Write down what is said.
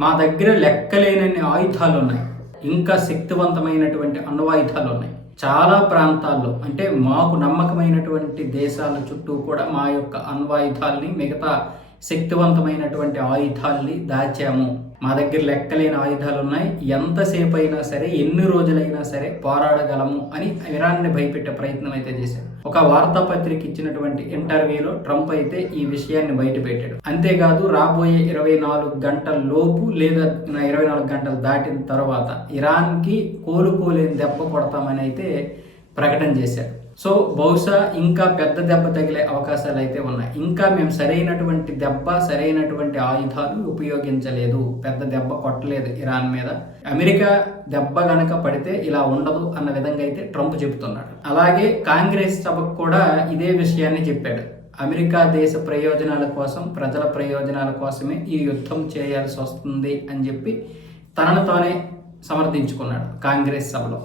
మా దగ్గర లెక్కలేనన్ని ఆయుధాలు ఉన్నాయి, ఇంకా శక్తివంతమైనటువంటి అణ్వాయుధాలు ఉన్నాయి. చాలా ప్రాంతాల్లో అంటే మాకు నమ్మకమైనటువంటి దేశాల చుట్టూ కూడా మా యొక్క అణ్వాయుధాలని, మిగతా శక్తివంతమైనటువంటి ఆయుధాలని దాచాము. మా దగ్గర లెక్కలేని ఆయుధాలు ఉన్నాయి, ఎంతసేపు అయినా సరే, ఎన్ని రోజులైనా సరే పోరాడగలము అని ఇరాన్ని భయపెట్టే ప్రయత్నం అయితే చేశారు. ఒక వార్తాపత్రిక ఇచ్చినటువంటి ఇంటర్వ్యూలో ట్రంప్ అయితే ఈ విషయాన్ని బయటపెట్టాడు. అంతేకాదు రాబోయే 24 గంటల లోపు లేదా 24 గంటలు దాటిన తర్వాత ఇరాన్కి కోలుకోలేని దెబ్బ కొడతామని అయితే ప్రకటన చేశాడు. సో బహుశా ఇంకా పెద్ద దెబ్బ తగిలే అవకాశాలు అయితే ఉన్నాయి. ఇంకా మేము సరైనటువంటి ఆయుధాలు ఉపయోగించలేదు, పెద్ద దెబ్బ కొట్టలేదు ఇరాన్ మీద. అమెరికా దెబ్బ గనక పడితే ఇలా ఉండదు అన్న విధంగా అయితే ట్రంప్ చెబుతున్నాడు. అలాగే కాంగ్రెస్ సభకు కూడా ఇదే విషయాన్ని చెప్పాడు. అమెరికా దేశ ప్రయోజనాల కోసం, ప్రజల ప్రయోజనాల కోసమే ఈ యుద్ధం చేయాల్సి వస్తుంది అని చెప్పి తనను తానే సమర్థించుకున్నాడు కాంగ్రెస్ సభలో.